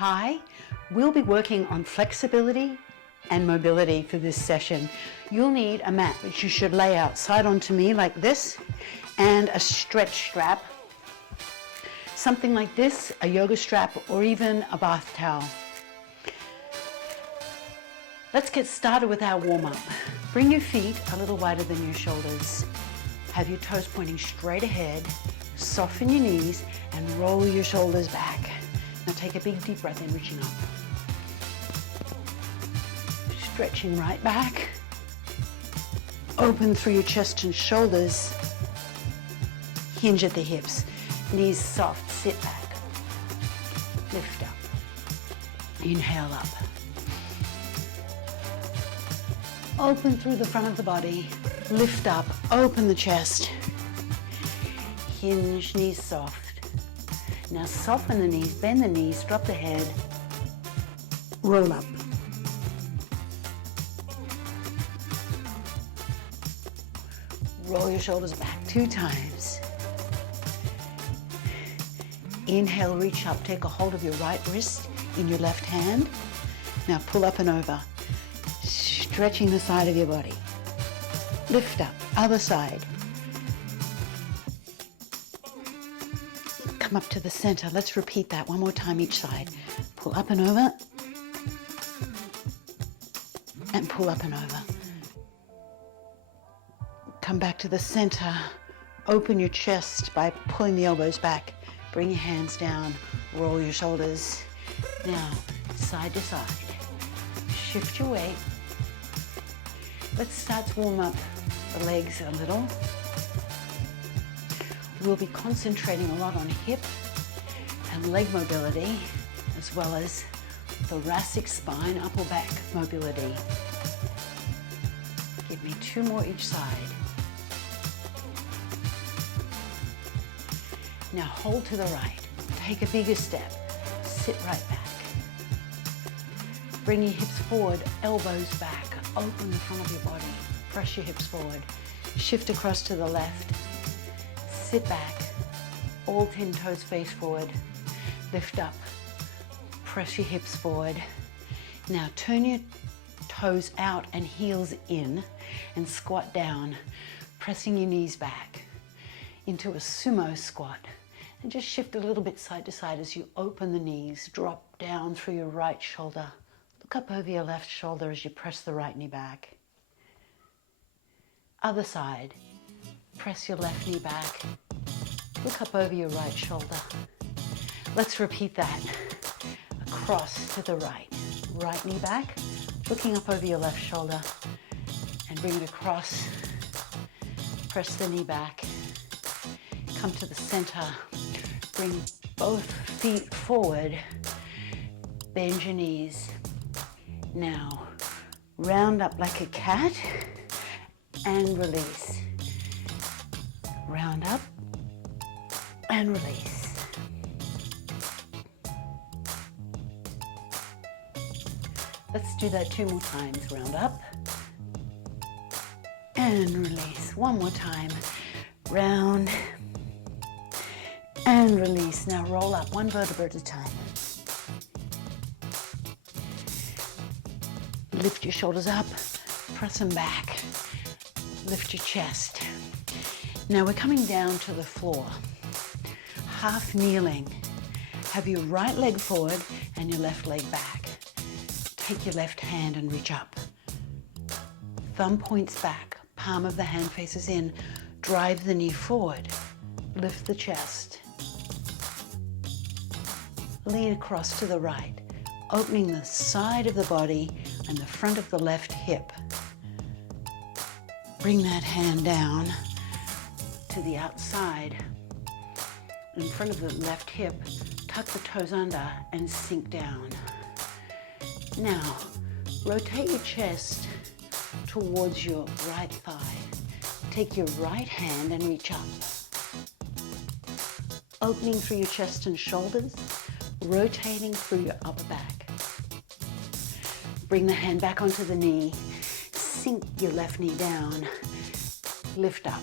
Hi, we'll be working on flexibility and mobility for this session. You'll need a mat which you should lay out side onto me like this, and a stretch strap, something like this, a yoga strap, or even a bath towel. Let's get started with our warm-up. Bring your feet a little wider than your shoulders. Have your toes pointing straight ahead. Soften your knees and roll your shoulders back. Now take a big deep breath in, reaching up. Stretching right back. Open through your chest and shoulders. Hinge at the hips. Knees soft, sit back. Lift up. Inhale up. Open through the front of the body. Lift up, open the chest. Hinge, knees soft. Now soften the knees, bend the knees, drop the head. Roll up. Roll your shoulders back 2 times. Inhale, reach up, take a hold of your right wrist in your left hand. Now pull up and over, stretching the side of your body. Lift up, other side. Come up to the center. Let's repeat that one more time each side. Pull up and over. And pull up and over. Come back to the center. Open your chest by pulling the elbows back. Bring your hands down. Roll your shoulders. Now, side to side. Shift your weight. Let's start to warm up the legs a little. We'll be concentrating a lot on hip and leg mobility, as well as thoracic spine, upper back mobility. Give me 2 more each side. Now hold to the right. Take a bigger step. Sit right back. Bring your hips forward, elbows back. Open the front of your body. Press your hips forward. Shift across to the left. Sit back. All 10 toes face forward. Lift up. Press your hips forward. Now turn your toes out and heels in and squat down, pressing your knees back into a sumo squat. And just shift a little bit side to side as you open the knees. Drop down through your right shoulder. Look up over your left shoulder as you press the right knee back. Other side. Press your left knee back. Look up over your right shoulder. Let's repeat that. Across to the right. Right knee back. Looking up over your left shoulder. And bring it across. Press the knee back. Come to the center. Bring both feet forward. Bend your knees. Now, round up like a cat and release. Round up and release. Let's do that 2 more times. Round up and release. 1 more time. Round and release. Now roll up 1 vertebra at a time. Lift your shoulders up, press them back. Lift your chest. Now we're coming down to the floor. Half kneeling. Have your right leg forward and your left leg back. Take your left hand and reach up. Thumb points back, palm of the hand faces in. Drive the knee forward. Lift the chest. Lean across to the right, opening the side of the body and the front of the left hip. Bring that hand down to the outside, in front of the left hip. Tuck the toes under and sink down. Now, rotate your chest towards your right thigh. Take your right hand and reach up. Opening through your chest and shoulders, rotating through your upper back. Bring the hand back onto the knee. Sink your left knee down. Lift up.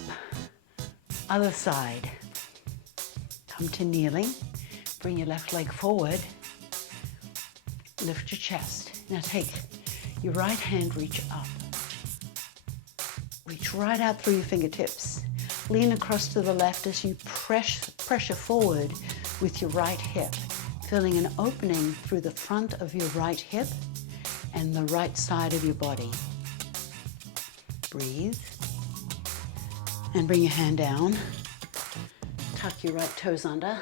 Other side. Come to kneeling. Bring your left leg forward. Lift your chest. Now take your right hand, reach up. Reach right out through your fingertips. Lean across to the left as you pressure forward with your right hip, feeling an opening through the front of your right hip and the right side of your body. Breathe. And bring your hand down. Tuck your right toes under.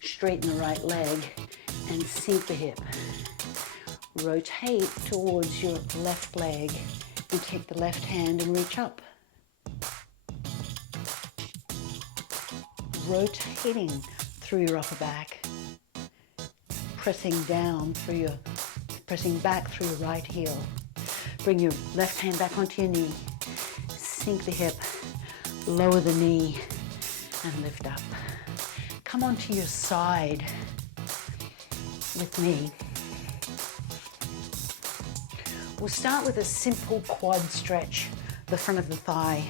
Straighten the right leg and sink the hip. Rotate towards your left leg and take the left hand and reach up. Rotating through your upper back. Pressing back through your right heel. Bring your left hand back onto your knee. Sink the hip, lower the knee, and lift up. Come onto your side with me. We'll start with a simple quad stretch, the front of the thigh.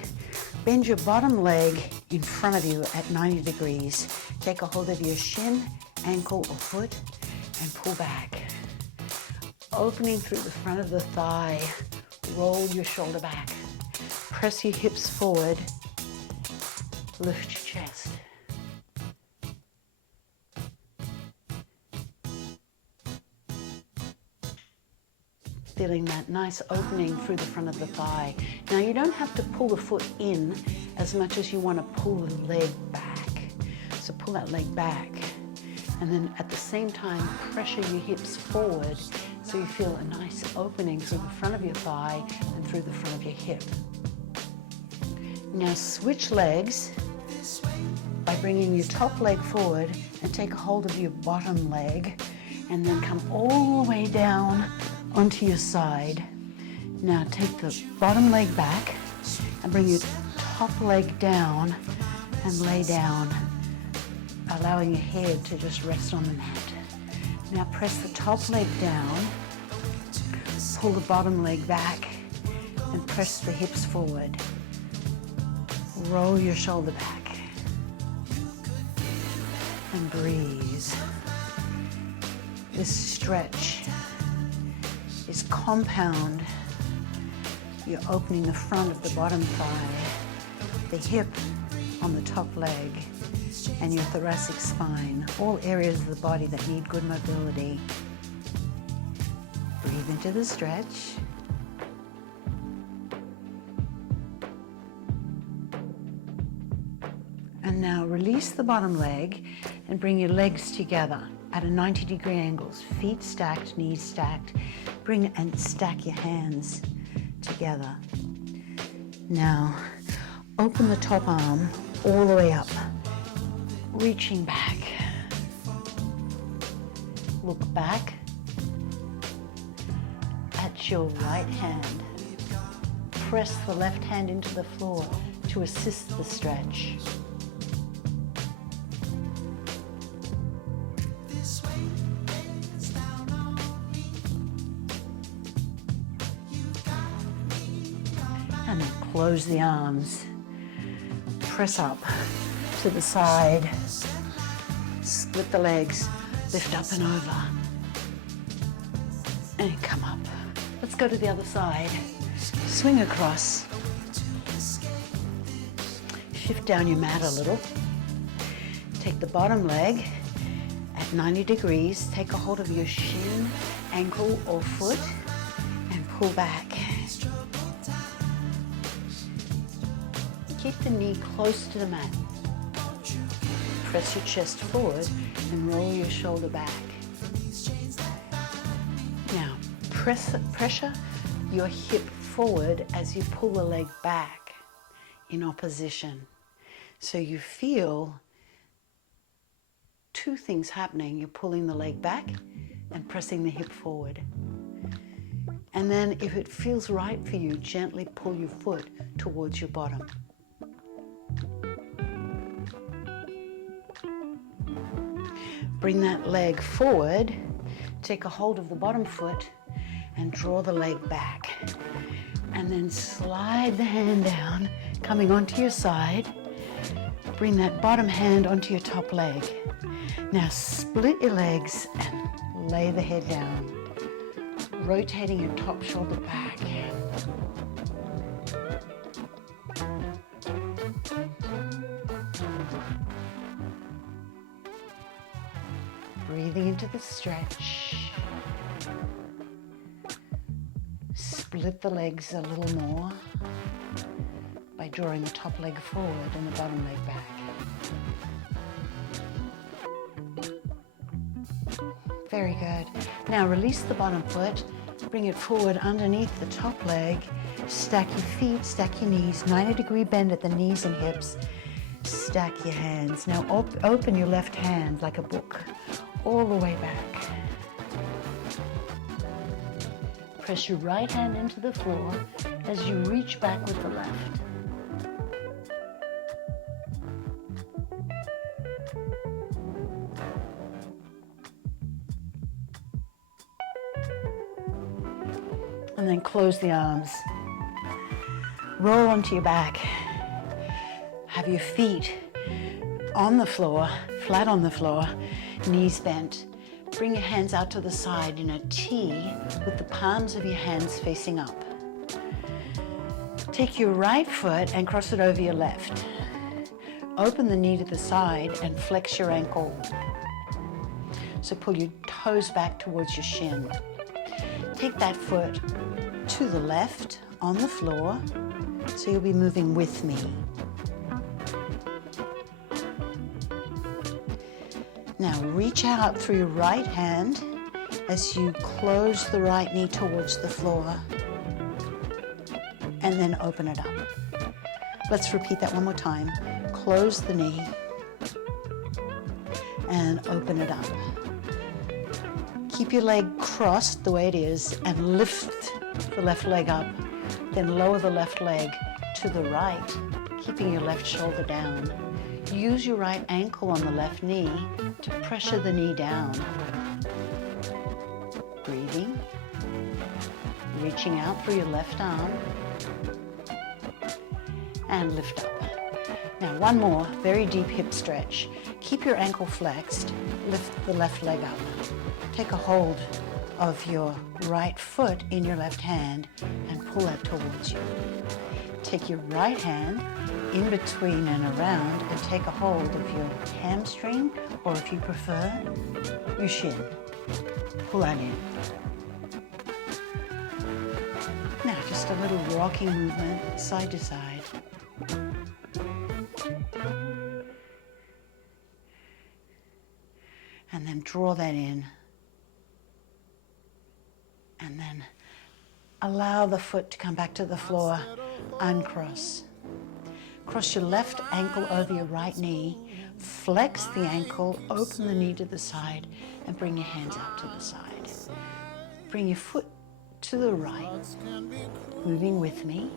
Bend your bottom leg in front of you at 90 degrees. Take a hold of your shin, ankle, or foot, and pull back. Opening through the front of the thigh, roll your shoulder back. Press your hips forward, lift your chest. Feeling that nice opening through the front of the thigh. Now you don't have to pull the foot in as much as you want to pull the leg back. So pull that leg back. And then at the same time, pressure your hips forward so you feel a nice opening through the front of your thigh and through the front of your hip. Now switch legs by bringing your top leg forward and take a hold of your bottom leg and then come all the way down onto your side. Now take the bottom leg back and bring your top leg down and lay down, allowing your head to just rest on the mat. Now press the top leg down, pull the bottom leg back, and press the hips forward. Roll your shoulder back and breathe. This stretch is compound. You're opening the front of the bottom thigh, the hip on the top leg, and your thoracic spine, all areas of the body that need good mobility. Breathe into the stretch. And now release the bottom leg and bring your legs together at a 90-degree angles, feet stacked, knees stacked. Bring and stack your hands together. Now, open the top arm all the way up, reaching back. Look back at your right hand. Press the left hand into the floor to assist the stretch. And then close the arms. Press up to the side. Split the legs. Lift up and over. And come up. Let's go to the other side. Swing across. Shift down your mat a little. Take the bottom leg at 90 degrees. Take a hold of your shin, ankle, or foot and pull back. Keep the knee close to the mat. Press your chest forward and roll your shoulder back. Now, pressure your hip forward as you pull the leg back in opposition. So you feel two things happening. You're pulling the leg back and pressing the hip forward. And then if it feels right for you, gently pull your foot towards your bottom. Bring that leg forward, take a hold of the bottom foot and draw the leg back. And then slide the hand down, coming onto your side. Bring that bottom hand onto your top leg. Now split your legs and lay the head down. rotating your top shoulder back. Breathing into the stretch. Split the legs a little more by drawing the top leg forward and the bottom leg back. Very good. Now release the bottom foot, bring it forward underneath the top leg, stack your feet, stack your knees, 90-degree bend at the knees and hips, stack your hands. Now open your left hand like a book, all the way back. Press your right hand into the floor as you reach back with the left. And then close the arms. Roll onto your back. Have your feet on the floor, flat on the floor, knees bent. Bring your hands out to the side in a T with the palms of your hands facing up. Take your right foot and cross it over your left. Open the knee to the side and flex your ankle. So pull your toes back towards your shin. Take that foot to the left on the floor, so you'll be moving with me. Now reach out through your right hand as you close the right knee towards the floor, and then open it up. Let's repeat that one more time. Close the knee and open it up. Keep your leg crossed the way it is and lift the left leg up. Then lower the left leg to the right, keeping your left shoulder down. Use your right ankle on the left knee to pressure the knee down. Breathing. Reaching out through your left arm. And lift up. Now one more, very deep hip stretch. Keep your ankle flexed. Lift the left leg up. Take a hold of your right foot in your left hand and pull that towards you. Take your right hand in between and around and take a hold of your hamstring, or if you prefer, your shin. Pull that in. Now just a little rocking movement, side to side. And then draw that in. And then allow the foot to come back to the floor. Uncross. Cross your left ankle over your right knee. Flex the ankle, open the knee to the side, and bring your hands out to the side. Bring your foot to the right, moving with me.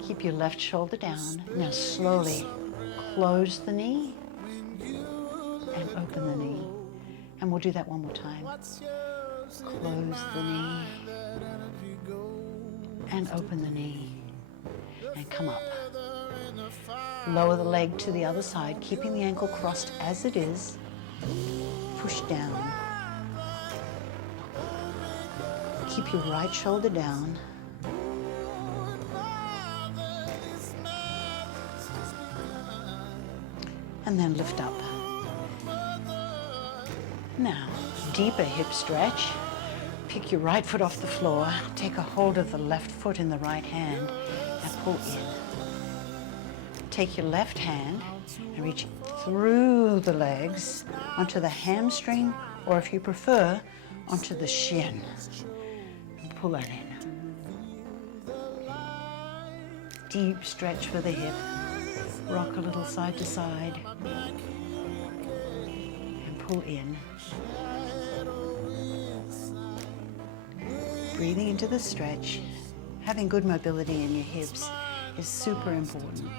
Keep your left shoulder down. Now slowly close the knee and open the knee. And we'll do that one more time. Close the knee and open the knee and come up. Lower the leg to the other side, keeping the ankle crossed as it is. Push down. Keep your right shoulder down. And then lift up. Now, deeper hip stretch. Pick your right foot off the floor. Take a hold of the left foot in the right hand and pull in. Take your left hand and reach through the legs onto the hamstring, or if you prefer, onto the shin. And pull that in. Deep stretch for the hip. Rock a little side to side. And pull in. Breathing into the stretch. Having good mobility in your hips is super important.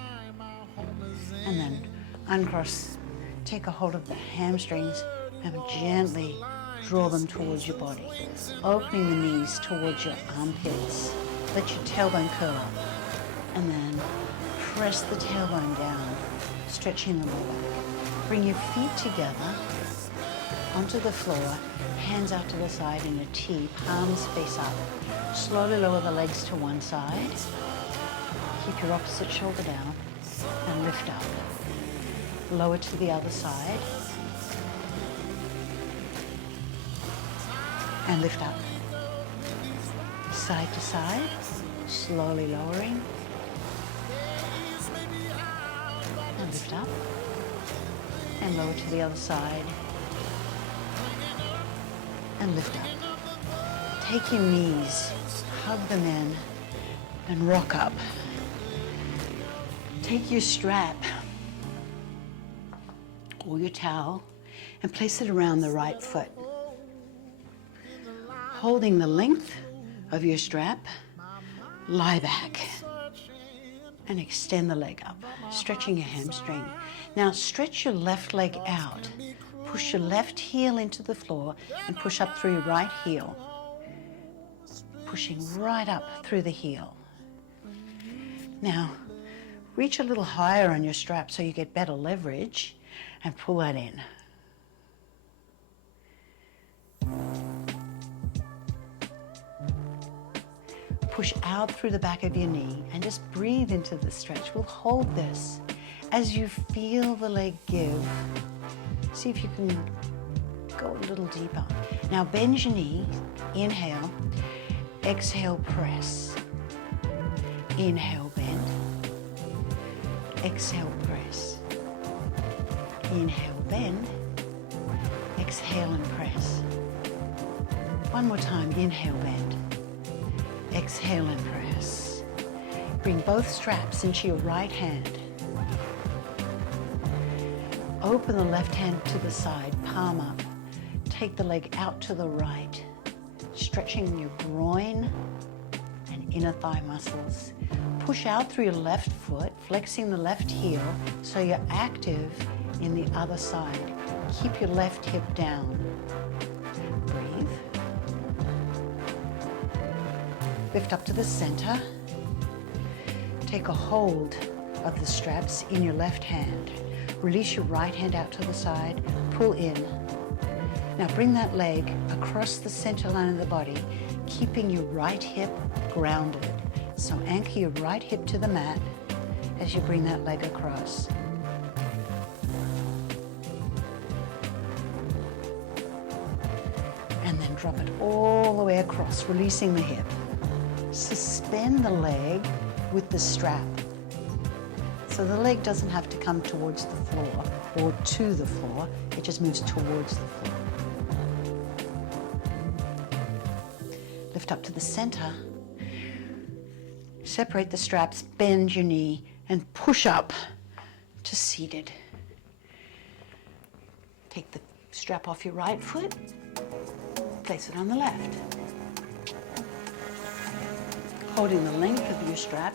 And then uncross, take a hold of the hamstrings and gently draw them towards your body. Opening the knees towards your armpits. Let your tailbone curl up. And then press the tailbone down, stretching the lower back. Bring your feet together onto the floor. Hands out to the side in a T, palms face up. Slowly lower the legs to one side. Keep your opposite shoulder down and lift up. Lower to the other side. And lift up. Side to side, slowly lowering. And lift up. And lower to the other side. And lift up. Take your knees, hug them in, and rock up. Take your strap or your towel and place it around the right foot. Holding the length of your strap, lie back and extend the leg up, stretching your hamstring. Now stretch your left leg out. Push your left heel into the floor and push up through your right heel. Pushing right up through the heel. Now, reach a little higher on your strap so you get better leverage and pull that in. Push out through the back of your knee and just breathe into the stretch. We'll hold this. As you feel the leg give, see if you can go a little deeper. Now bend your knee, inhale, exhale, press. Inhale, bend. Exhale, press. Inhale, bend. Exhale and press. One more time, inhale, bend. Exhale and press. Bring both straps into your right hand. Open the left hand to the side, palm up. Take the leg out to the right, stretching your groin and inner thigh muscles. Push out through your left foot, flexing the left heel so you're active in the other side. Keep your left hip down. Breathe. Lift up to the center. Take a hold of the straps in your left hand. Release your right hand out to the side, pull in. Now bring that leg across the center line of the body, keeping your right hip grounded. So anchor your right hip to the mat as you bring that leg across. And then drop it all the way across, releasing the hip. Suspend the leg with the strap. So the leg doesn't have to come towards the floor or to the floor, it just moves towards the floor. Lift up to the center. Separate the straps, bend your knee, and push up to seated. Take the strap off your right foot, place it on the left. Holding the length of your strap,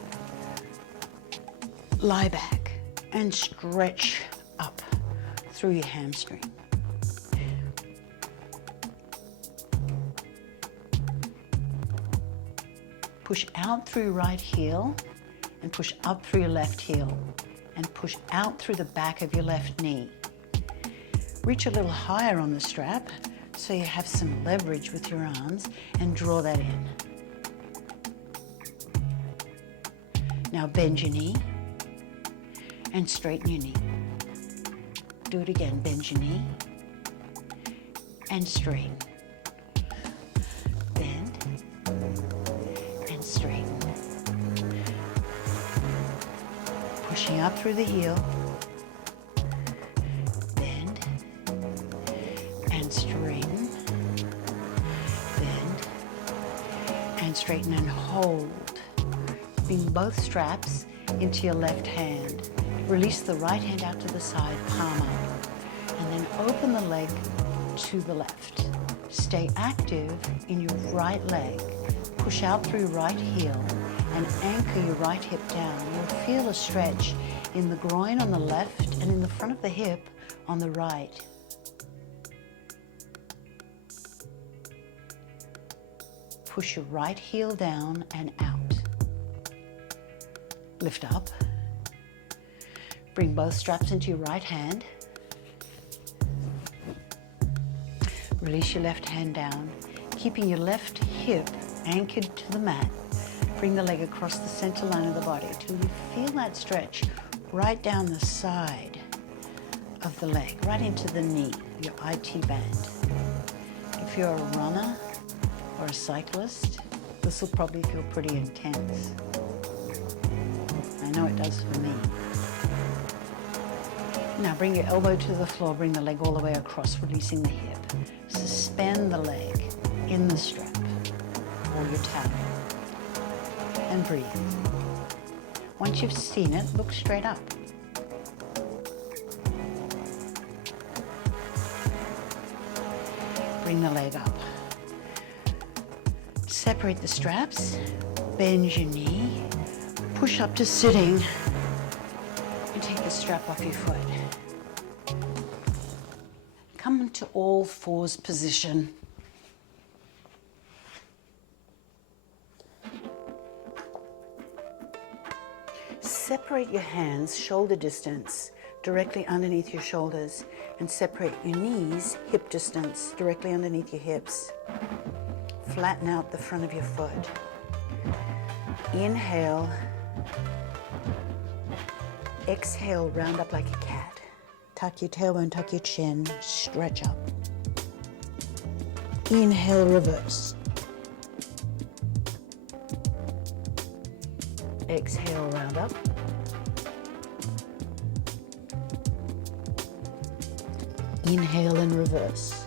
lie back and stretch up through your hamstring. Push out through your right heel and push up through your left heel and push out through the back of your left knee. Reach a little higher on the strap so you have some leverage with your arms and draw that in. Now bend your knee and straighten your knee. Do it again, bend your knee and straighten. Bend and straighten. Pushing up through the heel. Bend and straighten. Bend and straighten and hold. Bring both straps into your left hand. Release the right hand out to the side, palm up, and then open the leg to the left. Stay active in your right leg. Push out through right heel and anchor your right hip down. You'll feel a stretch in the groin on the left and in the front of the hip on the right. Push your right heel down and out. Lift up. Bring both straps into your right hand. Release your left hand down, keeping your left hip anchored to the mat. Bring the leg across the center line of the body till you feel that stretch right down the side of the leg, right into the knee, your IT band. If you're a runner or a cyclist, this will probably feel pretty intense. I know it does for me. Now bring your elbow to the floor, bring the leg all the way across, releasing the hip. Suspend the leg in the strap or your towel and breathe. Once you've seen it, look straight up. Bring the leg up. Separate the straps, bend your knee, push up to sitting, and take the strap off your foot. Come into all fours position. Separate your hands shoulder distance directly underneath your shoulders, and separate your knees hip distance directly underneath your hips. Flatten out the front of your foot. Inhale. Exhale, round up like a cat. Tuck your tailbone, tuck your chin, stretch up. Inhale, reverse. Exhale, round up. Inhale and reverse.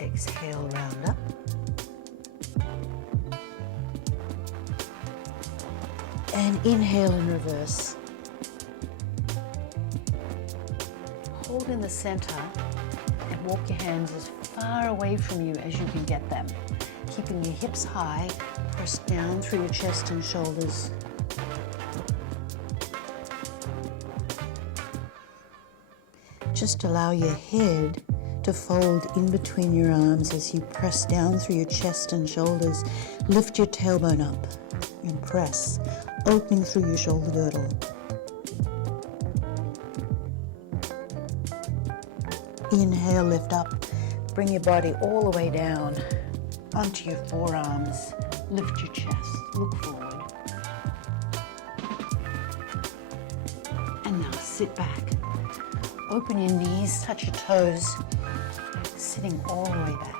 Exhale, round up. And inhale and reverse. Hold in the center and walk your hands as far away from you as you can get them. Keeping your hips high, press down through your chest and shoulders. Just allow your head to fold in between your arms as you press down through your chest and shoulders. Lift your tailbone up and press, opening through your shoulder girdle. Inhale, lift up. Bring your body all the way down onto your forearms. Lift your chest, look forward. And now sit back. Open your knees, touch your toes, sitting all the way back.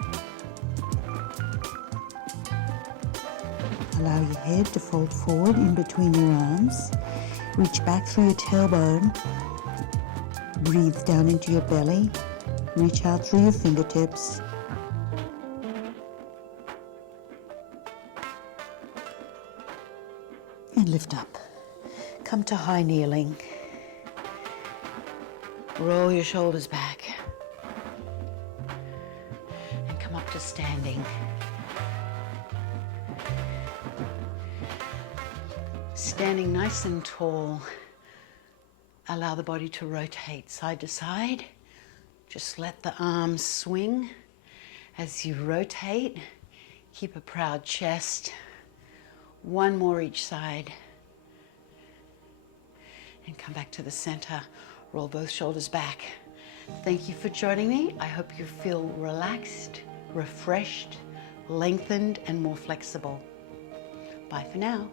Allow your head to fold forward in between your arms. Reach back through your tailbone. Breathe down into your belly. Reach out through your fingertips. And lift up. Come to high kneeling. Roll your shoulders back. And come up to standing. Standing nice and tall. Allow the body to rotate side to side. Just let the arms swing as you rotate. Keep a proud chest. One more each side. And come back to the center. Roll both shoulders back. Thank you for joining me. I hope you feel relaxed, refreshed, lengthened, and more flexible. Bye for now.